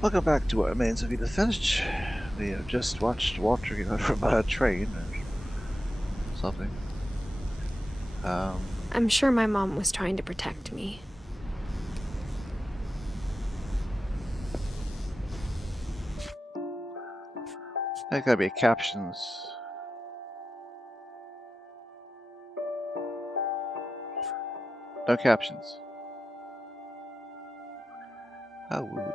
Welcome back to what remains of Edith Finch. We have just watched Walter get out from a train or something. I'm sure my mom was trying to protect me. There gotta be captions. No captions. How rude.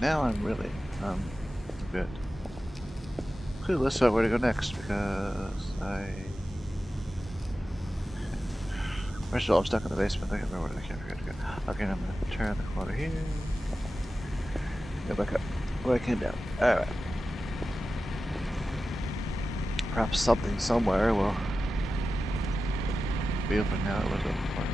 Now I'm really a bit clueless about where to go next because first of all, I'm stuck in the basement. I can't remember where I can't forget to go. Okay, now I'm gonna turn the corner here. Go back up. Where I came down. Alright. Perhaps something somewhere will be open now. It was open before.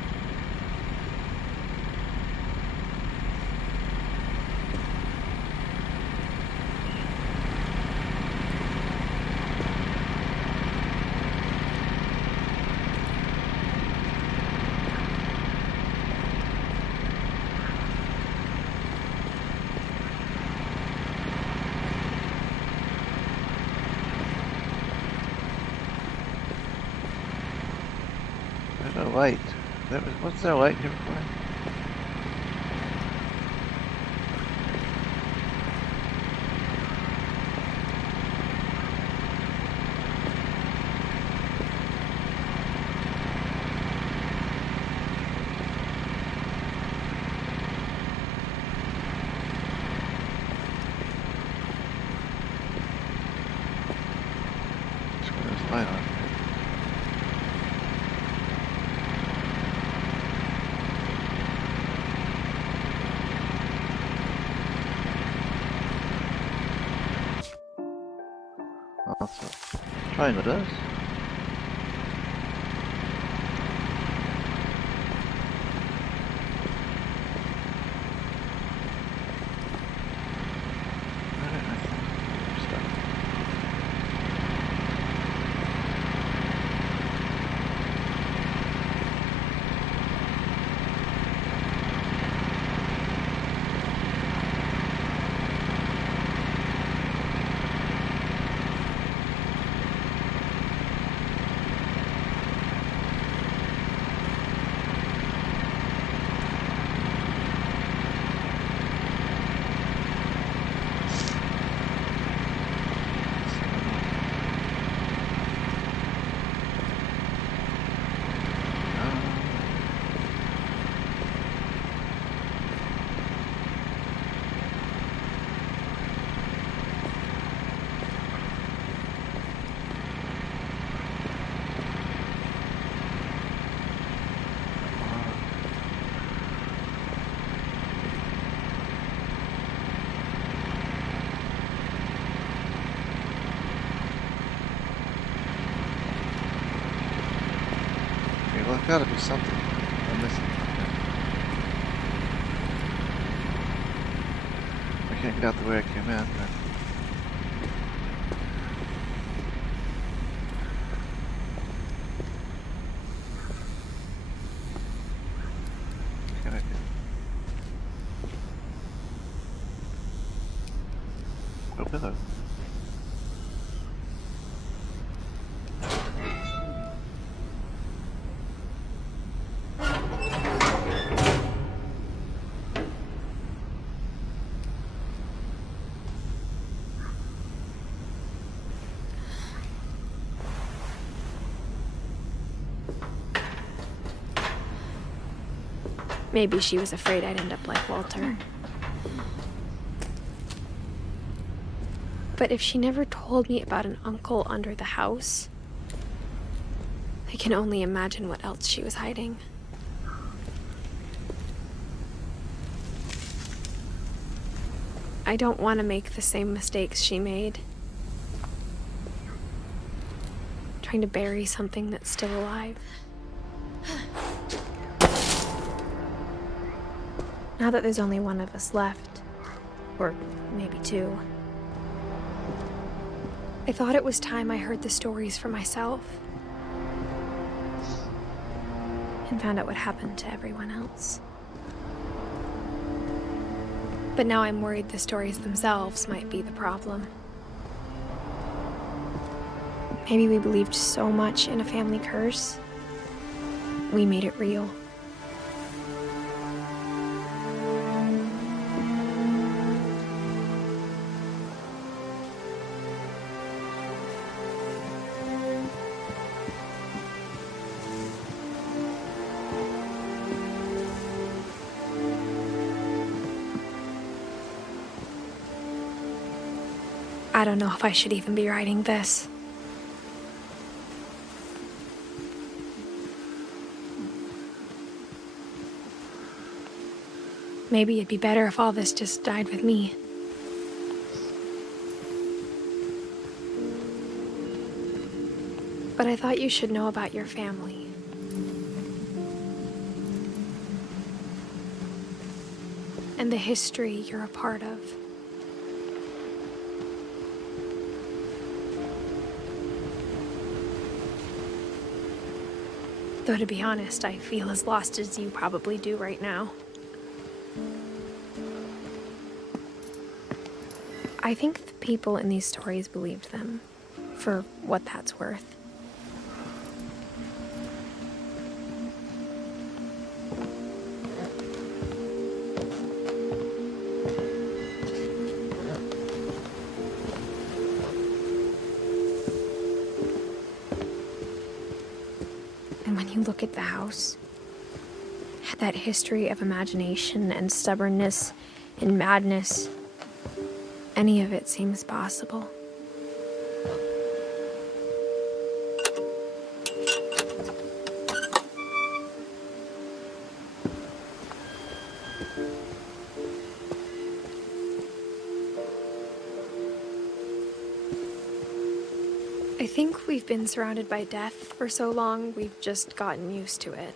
There's no light. Wasn't there a light here before? There's a light on. Oh, that's what triangle does. Well, there's gotta be something I'm missing. I can't get out the way I came in. But can I do? Oh, hello. Maybe she was afraid I'd end up like Walter. But if she never told me about an uncle under the house, I can only imagine what else she was hiding. I don't want to make the same mistakes she made. Trying to bury something that's still alive. Now that there's only one of us left, or maybe two, I thought it was time I heard the stories for myself and found out what happened to everyone else. But now I'm worried the stories themselves might be the problem. Maybe we believed so much in a family curse, we made it real. I don't know if I should even be writing this. Maybe it'd be better if all this just died with me. But I thought you should know about your family. And the history you're a part of. Though to be honest, I feel as lost as you probably do right now. I think the people in these stories believed them, for what that's worth. And when you look at the house, that history of imagination and stubbornness and madness, any of it seems possible. I think we've been surrounded by death for so long, we've just gotten used to it.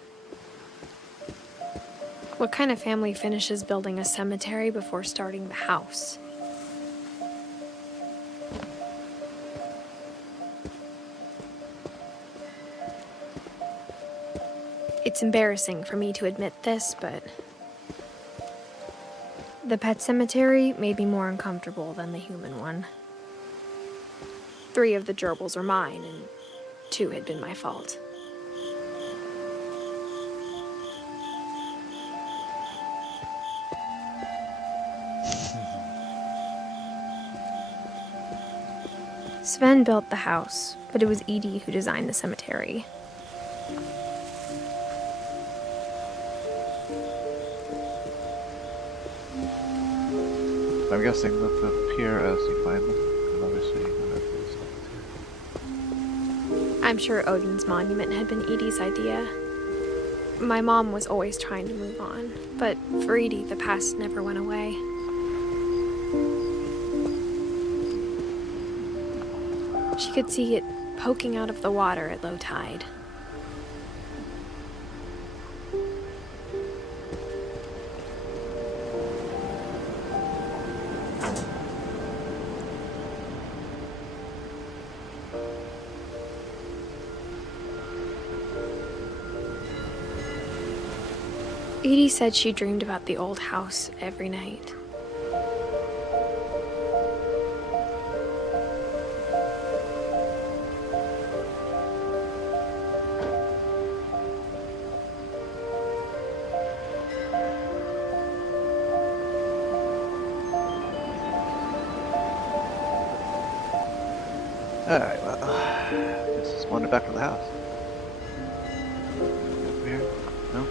What kind of family finishes building a cemetery before starting the house? It's embarrassing for me to admit this, but the pet cemetery made me more uncomfortable than the human one. 3 of the gerbils are mine, and 2 had been my fault. Sven built the house, but it was Edith who designed the cemetery. I'm guessing that they'll appear as you find them, and obviously you know that it's I'm sure Odin's monument had been Edie's idea. My mom was always trying to move on, but for Edie, the past never went away. She could see it poking out of the water at low tide. Edie said she dreamed about the old house every night. Alright, well, guess just wander back to the house. Weird? No?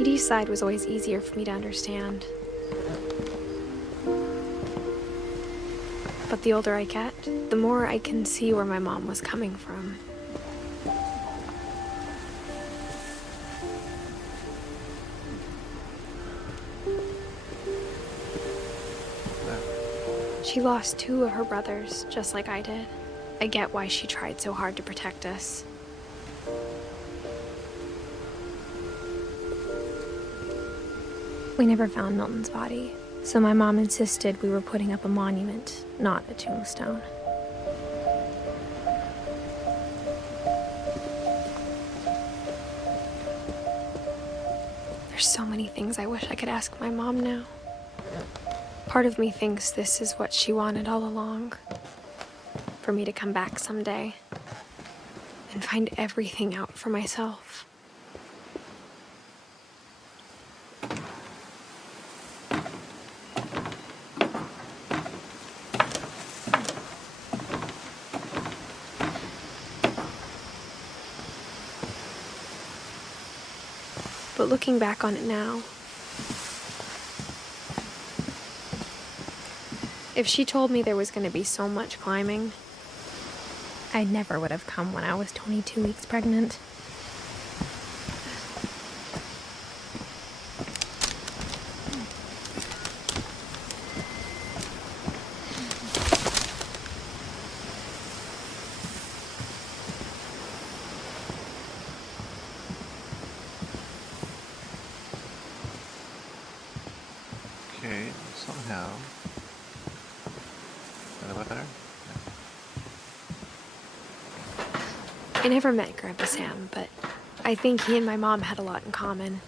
Edie's side was always easier for me to understand. But the older I get, the more I can see where my mom was coming from. She lost 2 of her brothers, just like I did. I get why she tried so hard to protect us. We never found Milton's body, so my mom insisted we were putting up a monument, not a tombstone. There's so many things I wish I could ask my mom now. Part of me thinks this is what she wanted all along. For me to come back someday and find everything out for myself. But looking back on it now, if she told me there was going to be so much climbing, I never would have come when I was 22 weeks pregnant. Okay, somehow. Is that better? I never met Grandpa Sam, but I think he and my mom had a lot in common.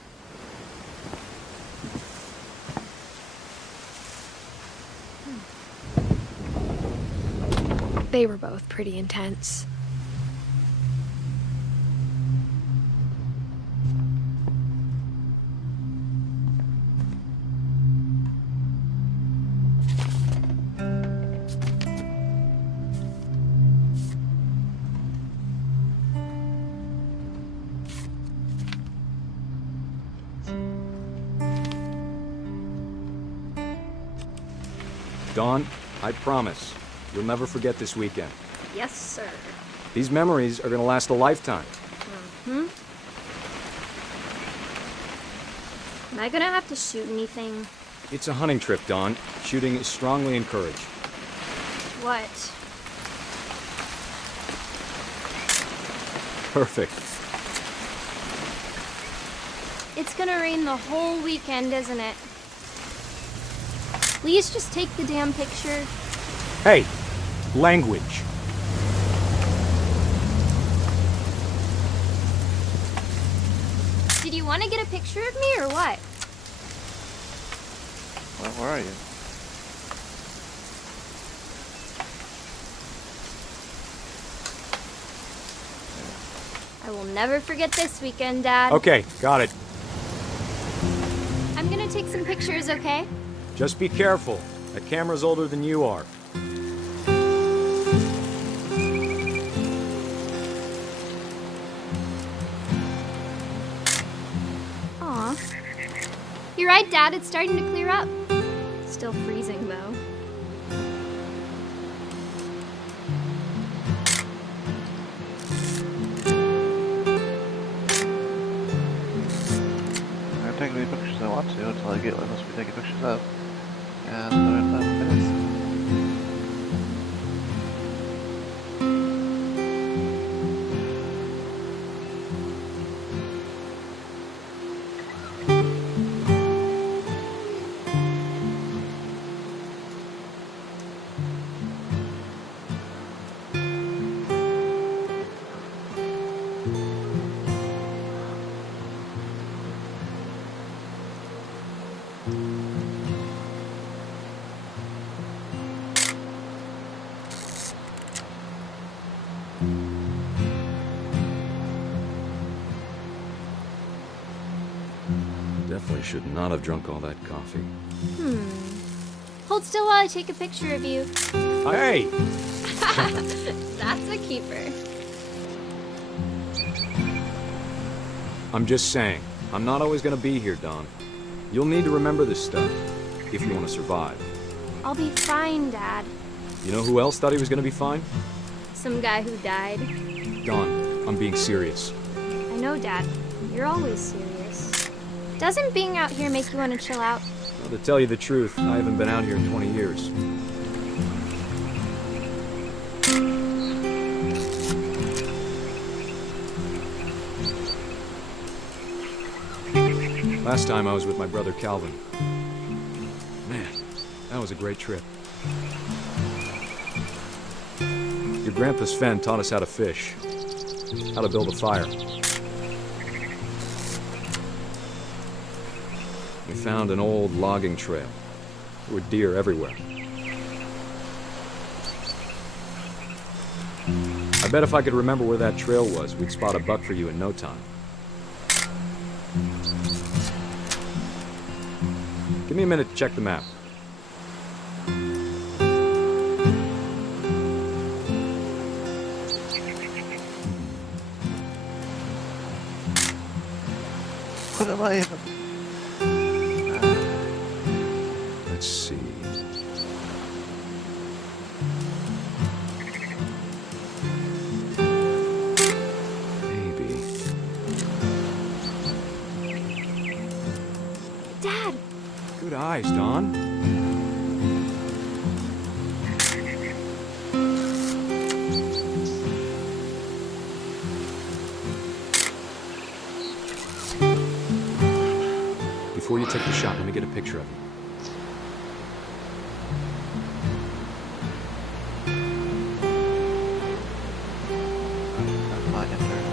They were both pretty intense. Dawn, I promise, you'll never forget this weekend. Yes, sir. These memories are gonna last a lifetime. Am I gonna have to shoot anything? It's a hunting trip, Dawn. Shooting is strongly encouraged. What? Perfect. It's gonna rain the whole weekend, isn't it? Please just take the damn picture. Hey, language. Did you want to get a picture of me or what? Where are you? I will never forget this weekend, Dad. Okay, got it. I'm gonna take some pictures, okay? Just be careful. That camera's older than you are. Aw. You're right, Dad. It's starting to clear up. Still freezing, though. I'm gonna take any pictures I want to until I get what I'm supposed to be taking pictures of. And put it in minutes. Definitely should not have drunk all that coffee. Hold still while I take a picture of you. Hey! That's a keeper. I'm just saying, I'm not always gonna be here, Dawn. You'll need to remember this stuff, if you want to survive. I'll be fine, Dad. You know who else thought he was gonna be fine? Some guy who died. Dawn, I'm being serious. I know, Dad. You're always serious. Doesn't being out here make you want to chill out? Well, to tell you the truth, I haven't been out here in 20 years. Last time I was with my brother Calvin. Man, that was a great trip. Your grandpa Sven taught us how to fish, how to build a fire. We found an old logging trail. There were deer everywhere. I bet if I could remember where that trail was, we'd spot a buck for you in no time. Give me a minute to check the map. What am I even? Let's see. Maybe. Dad! Good eyes, Dawn. Before you take the shot, let me get a picture of you. I'm fine in there.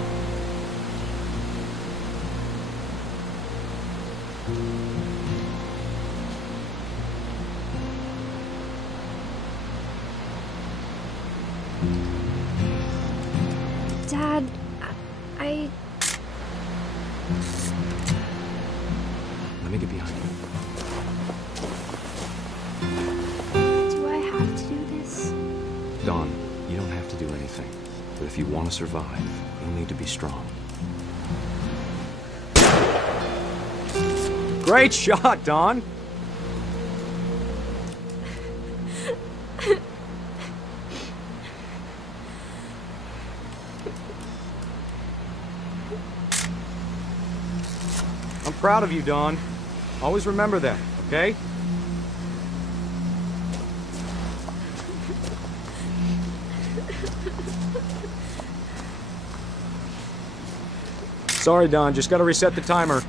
Dad, I... Let me get behind you. Do I have to do this? Dawn, you don't have to do anything. But if you want to survive, you'll need to be strong. Great shot, Dawn! I'm proud of you, Dawn. Always remember that, okay? Sorry, Dawn. Just gotta reset the timer.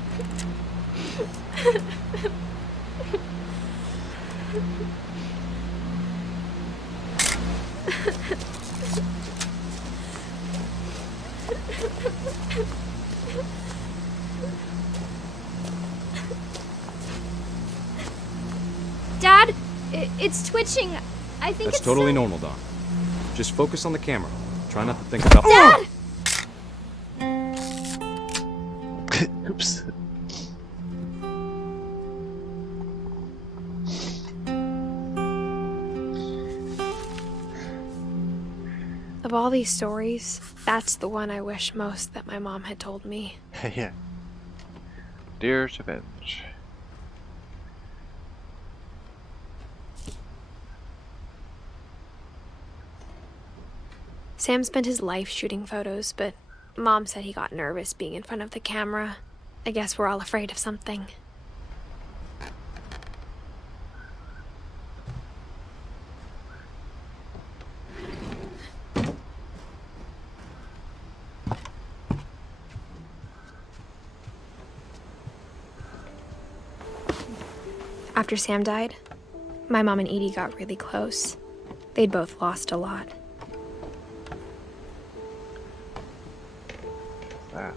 Dad, it's twitching. I think That's it's totally normal, Dawn. Just focus on the camera. Try not to think about— Dad! Oops. Of all these stories, that's the one I wish most that my mom had told me. Yeah. Dear to Finch. Sam spent his life shooting photos, but Mom said he got nervous being in front of the camera. I guess we're all afraid of something. After Sam died, my mom and Edie got really close. They'd both lost a lot. Ah.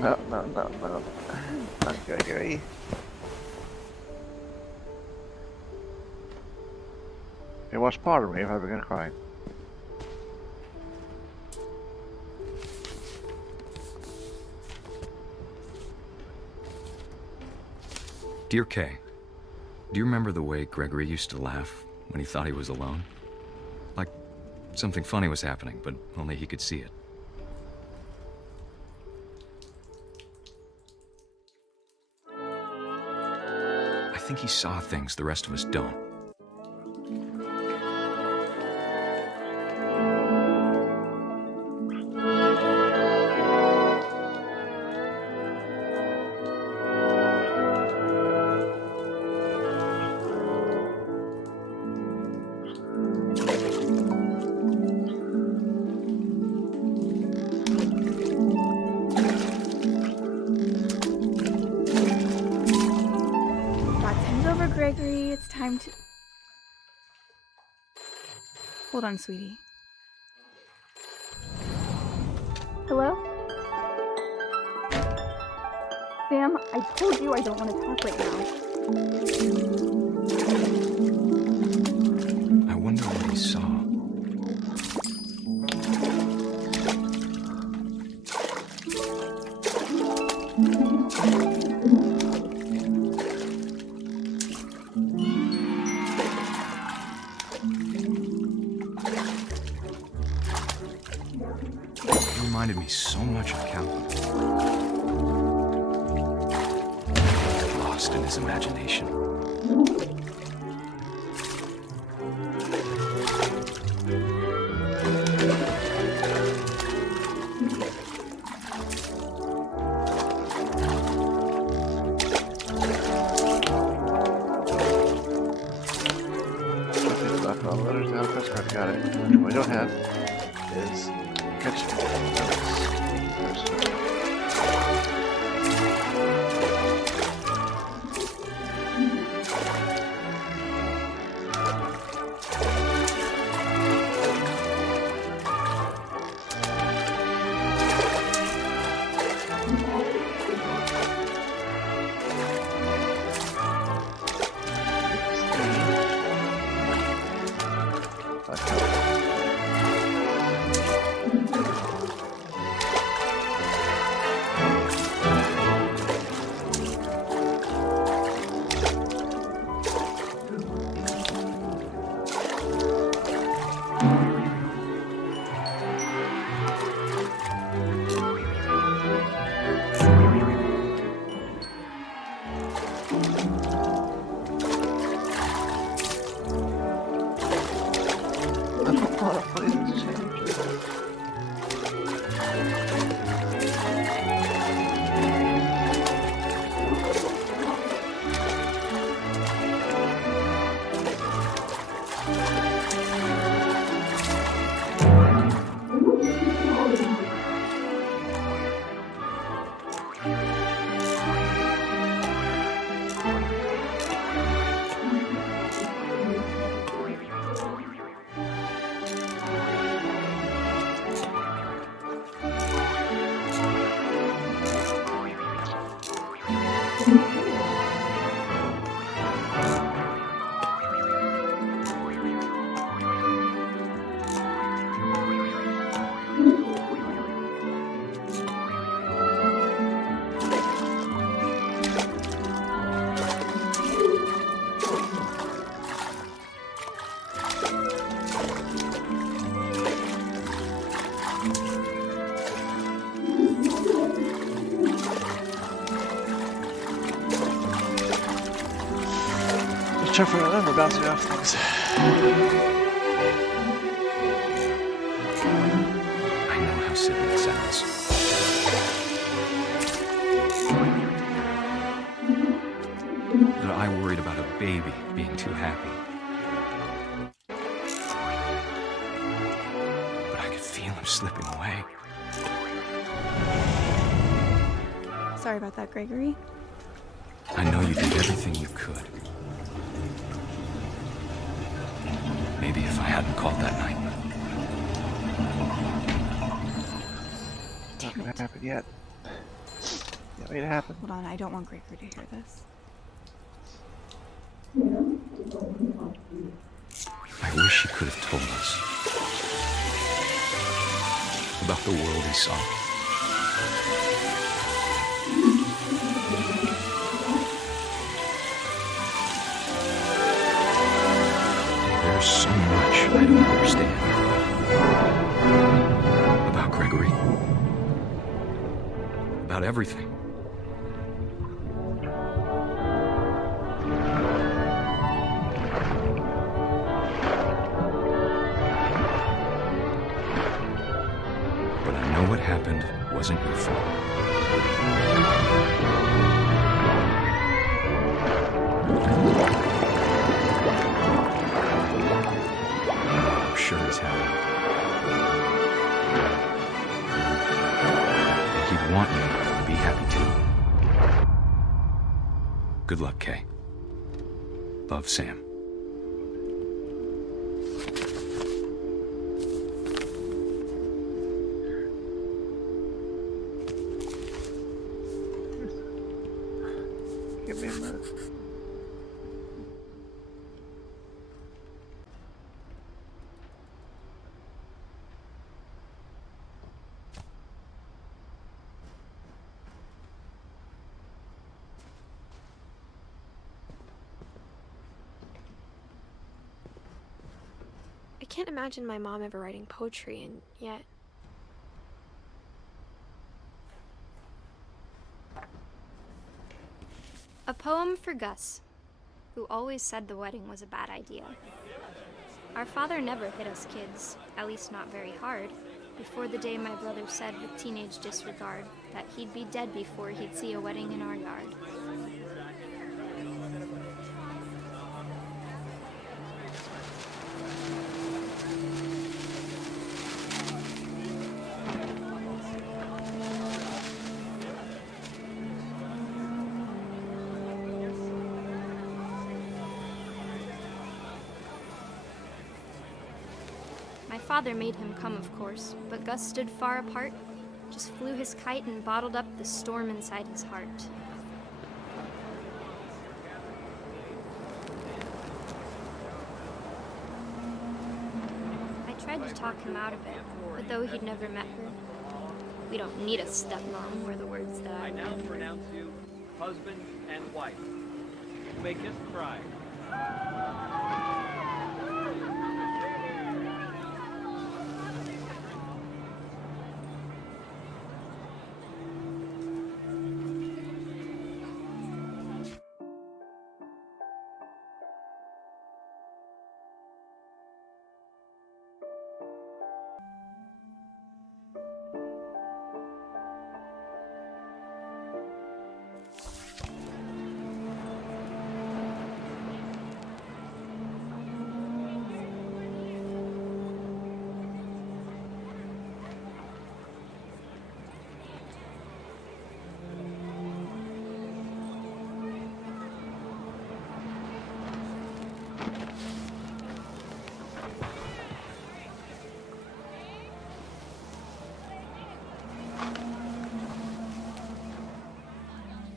No. Not Gregory. Hey, watch part of me if I begin crying. Dear Kay, do you remember the way Gregory used to laugh when he thought he was alone? Like something funny was happening, but only he could see it. I think he saw things the rest of us don't. over, Gregory. It's time to... Hold on, sweetie. Hello? Sam, I told you I don't want to talk right now. I wonder what he saw. He reminded me so much of Calvin. Lost in his imagination. All letters down, press card, got it. What I don't have is catch. Check for another, we're bouncing off things. I know how silly it sounds. That I worried about a baby being too happy. But I could feel him slipping away. Sorry about that, Gregory. I know you did everything you could. Maybe if I hadn't called that night. Damn Not gonna it. happen yet. Yeah, made it happen. Hold on, I don't want Gregory to hear this. I wish he could have told us about the world he saw. There's so much I don't understand about Gregory, about everything. But I know what happened wasn't your fault. I'm sure he's happy. And he'd want me to be happy too. Good luck, Kay. Love, Sam. Give me a minute. I can't imagine my mom ever writing poetry, and yet. A poem for Gus, who always said the wedding was a bad idea. Our father never hit us kids, at least not very hard, before the day my brother said with teenage disregard that he'd be dead before he'd see a wedding in our yard. My father made him come, of course, but Gus stood far apart, just flew his kite and bottled up the storm inside his heart. I tried to talk him out of it, but though he'd never met her, we don't need a stepmom were the words that I now remember. pronounce you husband and wife. You may kiss the bride.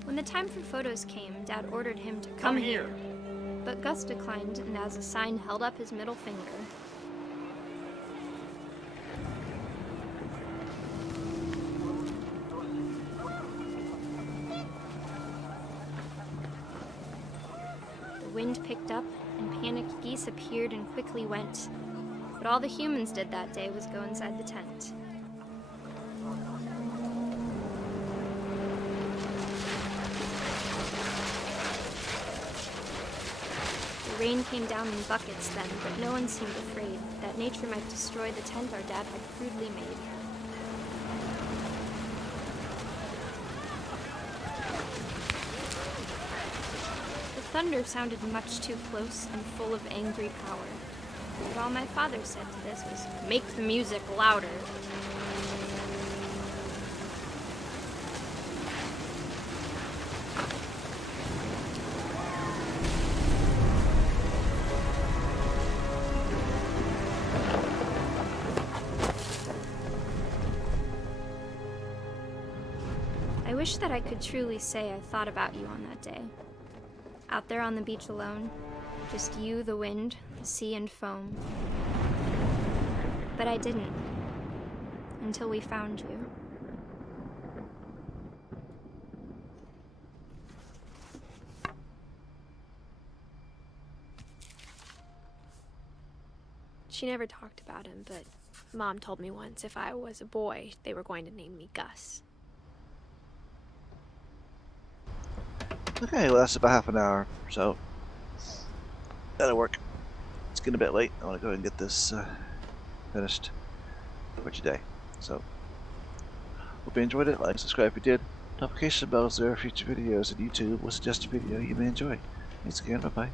When the time for photos came, Dad ordered him to come here. But Gus declined and as a sign held up his middle finger. The wind picked up and panicked geese appeared and quickly went. But all the humans did that day was go inside the tent. The rain came down in buckets then, but no one seemed afraid that nature might destroy the tent our dad had crudely made. The thunder sounded much too close and full of angry power. But all my father said to this was, "Make the music louder." I wish that I could truly say I thought about you on that day. Out there on the beach alone, just you, the wind, the sea, and foam. But I didn't, until we found you. She never talked about him, but Mom told me once if I was a boy, they were going to name me Gus. Okay, well that's about half an hour, so that'll work. It's getting a bit late. I want to go ahead and get this finished for today. So, hope you enjoyed it. Like, subscribe if you did. Notification bells there for future videos, and YouTube will suggest a video you may enjoy. Thanks again. Bye bye.